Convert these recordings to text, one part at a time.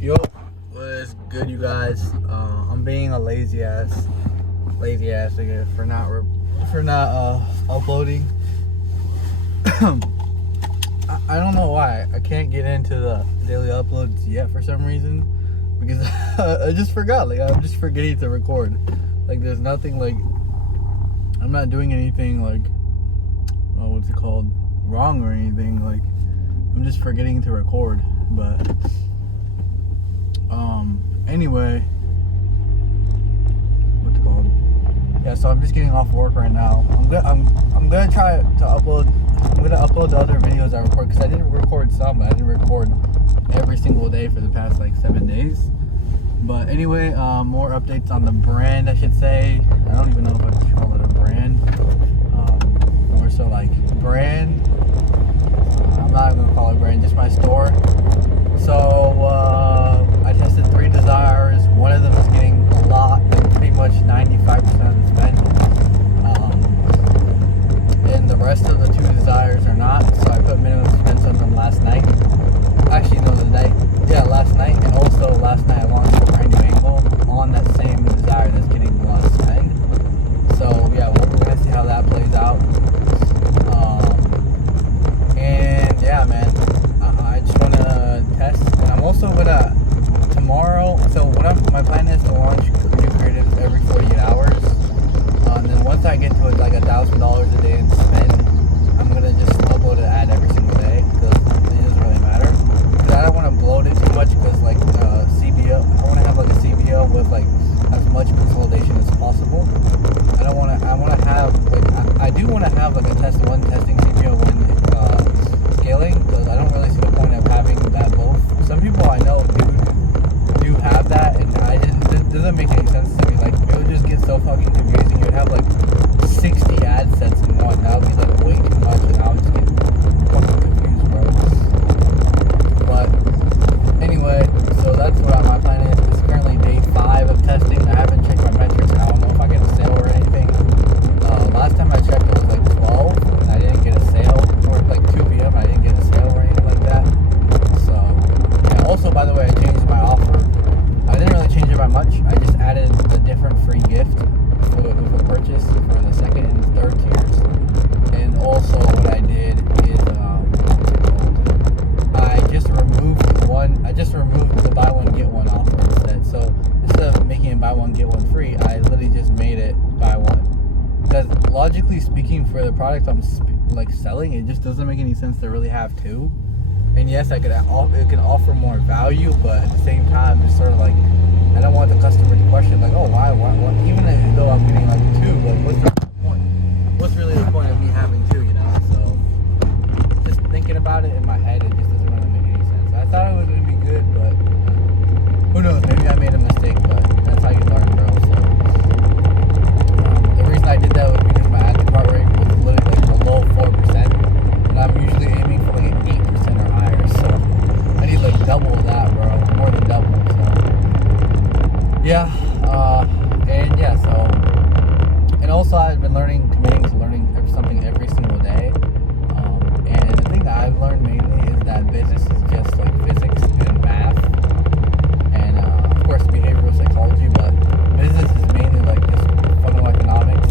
Yo, what's good, you guys? I'm being a lazy ass nigga for not uploading. I don't know why I can't get into the daily uploads yet for some reason, because I just forgot. Like, I'm just forgetting to record. Like, there's nothing, like, I'm not doing anything like what's it called, wrong or anything. Like, I'm just forgetting to record. But anyway, what's it called? Yeah, so I'm just getting off work right now. I'm gonna try to upload. I'm gonna upload the other videos I record, because I didn't record some, but I didn't record every single day for the past like 7 days. But anyway, more updates on the brand, I should say. I don't even know if I should call it a brand. More so like brand. I'm not gonna call it brand, just my store. So I tested 3 desires. One of them is getting a lot, like pretty much 95% of the spend. And the rest of the 2 desires are not. So I put minimum expense on them last night. Actually, no, last night. And also last night I launched a brand new angle on that same desire that's getting a lot of spend. So yeah, we're gonna see how that plays out. And yeah, man, I just wanna test, and I'm also gonna tomorrow. So my plan is to launch new creatives every 48 hours. And then once I get to like $1,000 a day in spend, I'm gonna just upload an ad every single day, because it doesn't really matter. Because I don't want to bloat it too much, because like CBO, I want to have like a CBO with like as much consolidation as possible. I want to have like I do want to have like a testing CBO when scaling, because I don't really see the point of having that both. Some people I know do have that, and it doesn't make any sense to me. Like, it would just get so fucking confusing. You'd have like 60 ad sets in one. That would be like way too much, and I would just get fucking confused, bro. But anyway, so that's what my plan is. It's currently day 5 of testing. I haven't checked my metrics. I don't know if I get a sale or anything. Last time I checked, it was like 12, and I didn't get a sale. Or like 2 p.m. I didn't get a sale or anything like that. So yeah. Also, by the way, I changed my offer. I didn't really change it by much. I just added a different free gift with a purchase for the 2nd and 3rd tiers. And also, what I did is I just removed the buy one get one offer instead. So instead of making it buy one get one free, I literally just made it buy one. Because logically speaking, for the product I'm like selling, it just doesn't make any sense to really have 2. And yes, it can offer more value, but at the same time, it's sort of like, I don't want the customer to question like, oh, why? Even though I'm getting like 2, like, what's the point? What's really the point of me having 2? You know? So just thinking about it in my head, it just doesn't really make any sense. I thought it was gonna be good, but who knows? Maybe I made a mistake, but that's how you learn, bro. So the reason I did that was because my ad to cart rate was literally like below 4%, and I'm usually aiming for like 8% or higher. So I need like double that, bro. More than double. So yeah, and yeah, so, and also I've been committing to learning something every single day. And the thing that I've learned mainly is that business is just like physics and math, and of course behavioral psychology, but business is mainly like just fundamental economics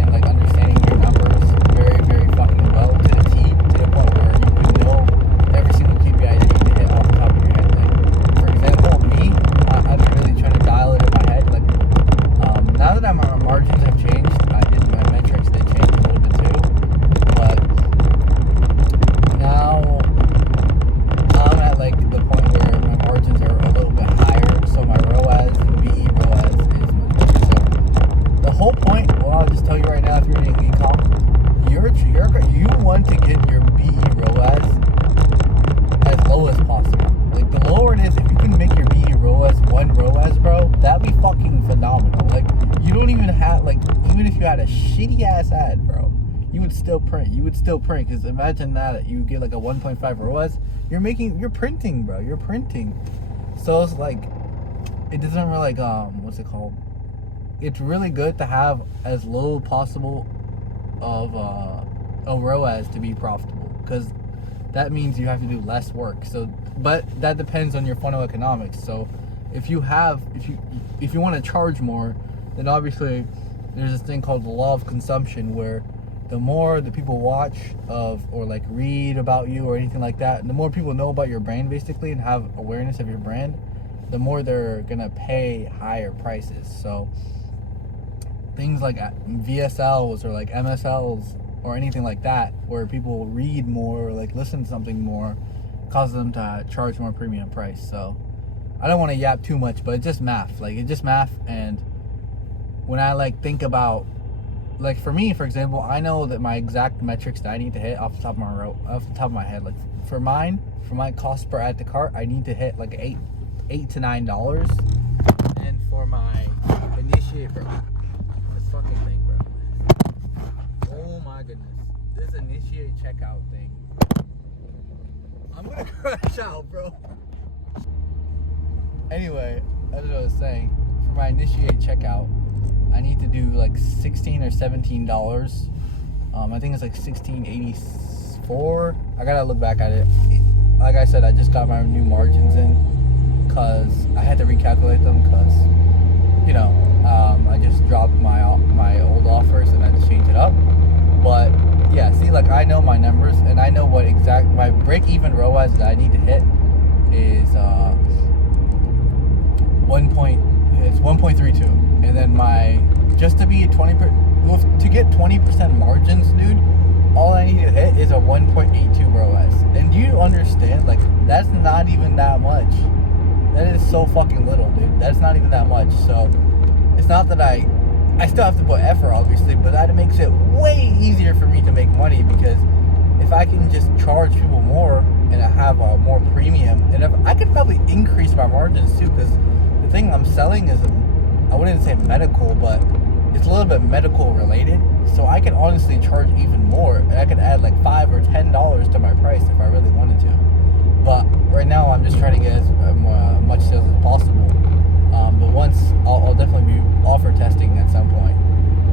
and like understanding your numbers very, very fucking well to the T, to the point where you can know every single KPI that you can hit off the top of your head. Like, for example, me, I've been really trying to dial it in my head. Like, now that my margins have changed, my metrics, they changed a little bit too. But now I'm at like the point where my margins are a little bit higher, so my ROAS and BE ROAS is much better. So the whole point, well, I'll just tell you right now, if you're doing e-com, you want to get your BE ROAS as low as possible. Like, the lower it is, if you can make your BE ROAS 1 ROAS, bro, that'd be fucking phenomenal. Like, you don't even have, like, even if you had a shitty ass ad, bro, you would still print. Because imagine that you get like a 1.5 ROAS, you're printing, bro. You're printing. So it's like, it doesn't really like, what's it called? It's really good to have as low possible of a ROAS to be profitable. Because that means you have to do less work. So, but that depends on your funnel economics. So if you want to charge more, then obviously there's this thing called the law of consumption, where the more the people watch of or like read about you or anything like that, the more people know about your brand basically and have awareness of your brand, the more they're gonna pay higher prices. So things like VSLs or like MSLs or anything like that, where people read more or like listen to something more, causes them to charge more premium price. So I don't want to yap too much, but it's just math. Like, it's just math. And when I like think about, like, for me, for example, I know that my exact metrics that I need to hit off the top of my head, like for my cost per add to cart, I need to hit like $8 to $9. And for my initiate, bro, this fucking thing, bro. Oh my goodness, this initiate checkout thing. I'm gonna crash out, bro. Anyway, as I was saying, for my initiate checkout, I need to do like $16 or $17. I think it's like $16.84. I gotta look back at it. Like I said, I just got my new margins in because I had to recalculate them because, you know, I just dropped my old offers and I had to change it up. But yeah, see, like, I know my numbers and I know what exact my break-even ROAS that I need to hit is 1.32, and then just to be to get 20% margins, dude, all I need to hit is a 1.82 ROAS. And do you understand? Like, that's not even that much. That is so fucking little, dude. That's not even that much. So it's not that I still have to put effort, obviously, but that makes it way easier for me to make money, because if I can just charge people more and I have a more premium, and if I could probably increase my margins too, because the thing I'm selling is, I wouldn't say medical, but it's a little bit medical related. So I can honestly charge even more, and I could add like $5 or $10 to my price if I really wanted to. But right now I'm just trying to get as much sales as possible. But once I'll definitely be offer testing at some point.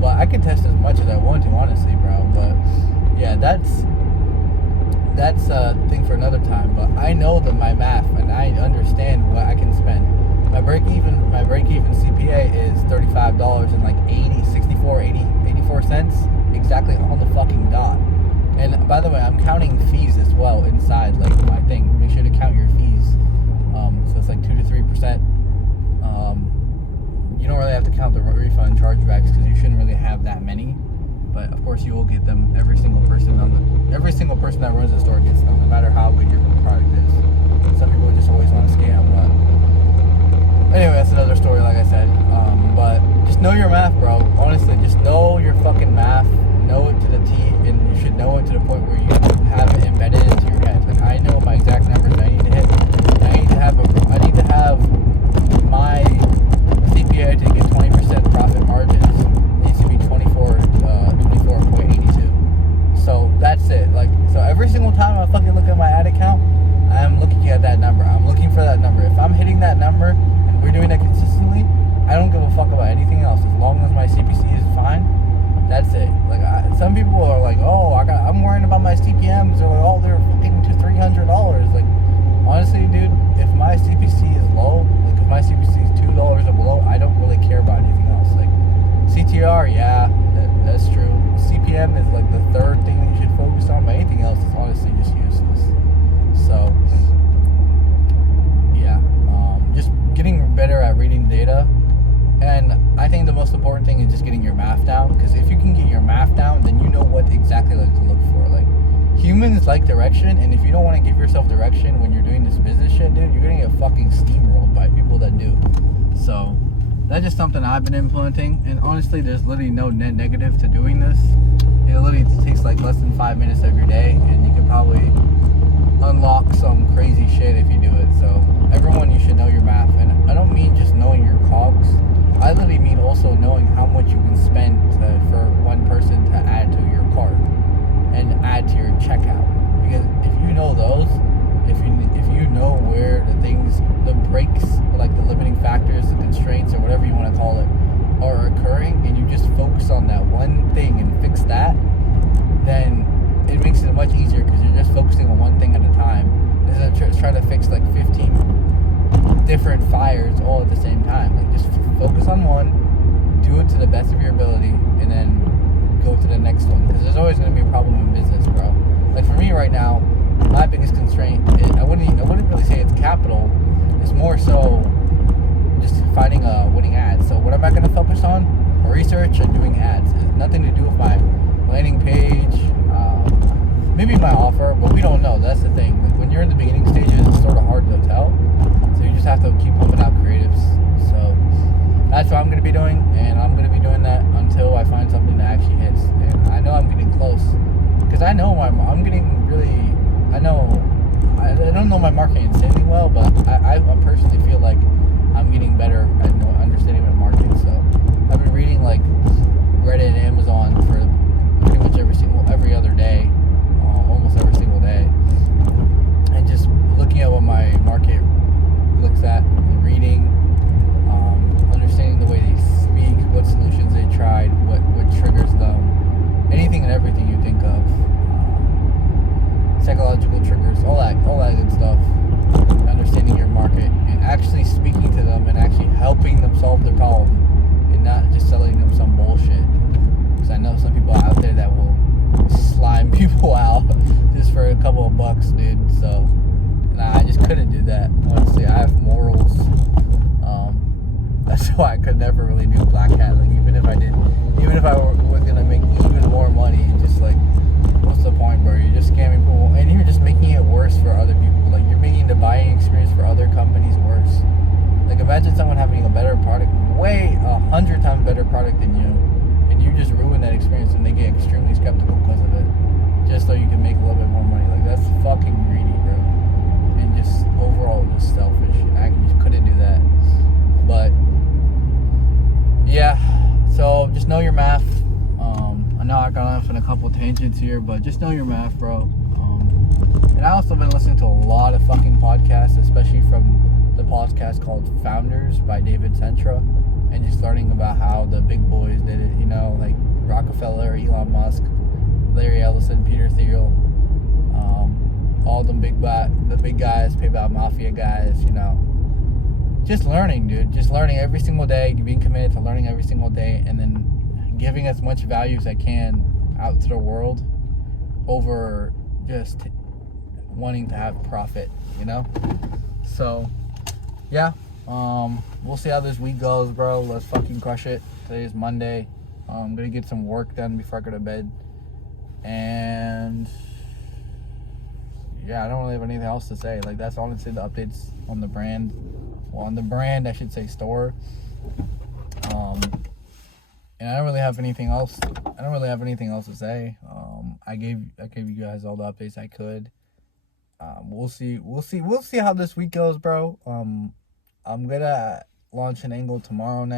But I can test as much as I want to, honestly, bro. But yeah, that's a thing for another time. But I know that my math, and I understand what I can spend. My break even CPA is $35 and like 84 cents exactly on the fucking dot. And by the way, I'm counting fees as well inside like my thing. Make sure to count your fees. So it's like 2 to 3%. You don't really have to count the refund chargebacks because you shouldn't really have that many. But of course, you will get them. Every single person that runs the store gets them, no matter how good your product is. Some people just always want to scam, but anyway, that's another story, like I said. But just know your math, bro. Honestly, just know your fucking math. Know it to the T, and you should know it to the point where you have it embedded into your head. Like, I know my exact numbers I need to hit. I need to have my CPA to get 20% profit margins. It needs to be 24.82. So that's it. Like, so every single time I fucking look at my ad account, I'm looking at that number. I'm looking for that number. If I'm hitting that number and we're doing that consistently, I don't give a fuck about anything else. As long as my CPC is fine, that's it. Like, some people are like, oh, I'm worrying about my CPMs. They're like, oh, they're fucking to $300. Like, honestly, dude, if my CPC is low, like if my CPC is $2 or below, I don't really care about anything else. Like, CTR, yeah, that's true. CPM is like the third thing that you should focus on, but anything else is honestly just useless. So, yeah, just getting better at reading data. And I think the most important thing is just getting your math down, because if you can get your math down, then you know what exactly like to look for. Like, humans like direction, and if you don't want to give yourself direction when you're doing this business shit, dude, you're gonna get fucking steamrolled by people that do. So that's just something I've been implementing, and honestly, there's literally no net negative to doing this. It literally takes like less than 5 minutes of your day, and you can probably unlock some crazy shit if you do it. So everyone, you should know your math, and I don't mean just knowing your cogs. I literally mean also knowing how much you can spend for one person to add to your cart and add to your checkout. Because if you know those, if you know where the things, the breaks, like the limiting factors, the constraints, or whatever you want to call it, are occurring, and you just focus on that one thing and fix that, then it makes it much easier, because you're just focusing on one thing different fires all at the same time. Like, just focus on one, do it to the best of your ability, and then go to the next one. Because there's always going to be a problem in business, bro. Like, for me right now, my biggest constraint, I wouldn't really say it's capital. It's more so just finding a winning ad. So what am I going to focus on? Research and doing ads. It's nothing to do with my landing page, maybe my offer, but we don't know. That's the thing. Like, when you're in the beginning stages, it's sort of hard to tell. So you just have to keep pumping out creatives. So that's what I'm going to be doing, and I'm going to be doing that until I find something that actually hits. And I know I'm getting close, because I know I'm getting really. I don't know my marketing insanely well, but I personally feel like I'm getting better at understanding my market. So I've been reading like Reddit and Amazon for pretty much every other day, almost every single day, and just looking at what my market looks at, and reading, understanding the way they speak, what solutions they tried, what triggers them, anything and everything you think of, psychological triggers, all that good stuff. Understanding your market and actually speaking to them and actually helping them solve their problem, and not just selling them some bullshit. Because I know some people out there that will slime people out just for a couple of bucks, dude. So, I just couldn't do that. Honestly, I have morals. That's why I could never really do black hat. Like, even if I were gonna make even more money, just like, what's the point, bro? You're just scamming people, and you're just making it worse for other people. Like, you're making the buying experience for other companies worse. Like, imagine someone having a better product, 100 times better product than you, and you just ruin that experience, and they get extremely skeptical because of it, just so you can make a little bit more money. Like, that's fucking greedy, bro, and just overall just selfish. And I just couldn't do that. But yeah, so just know your math. I know I got off on a couple tangents here, but just know your math, bro. And I also been listening to a lot of fucking podcasts, especially from the podcast called Founders by David Sentra, and just learning about how the big boys did it, you know, like Rockefeller, Elon Musk, Larry Ellison, Peter Thiel, all the big guys, PayPal Mafia guys, you know. Just learning, dude. Just learning every single day, being committed to learning every single day, and then giving as much value as I can out to the world over just wanting to have profit, you know? So, yeah. We'll see how this week goes, bro. Let's fucking crush it. Today is Monday. I'm gonna get some work done before I go to bed. And yeah, I don't really have anything else to say. Like, that's honestly the updates on the brand. Well, on the brand, I should say store. And I don't really have anything else. To say. I gave you guys all the updates I could. We'll see how this week goes, bro. I'm gonna launch an angle tomorrow night.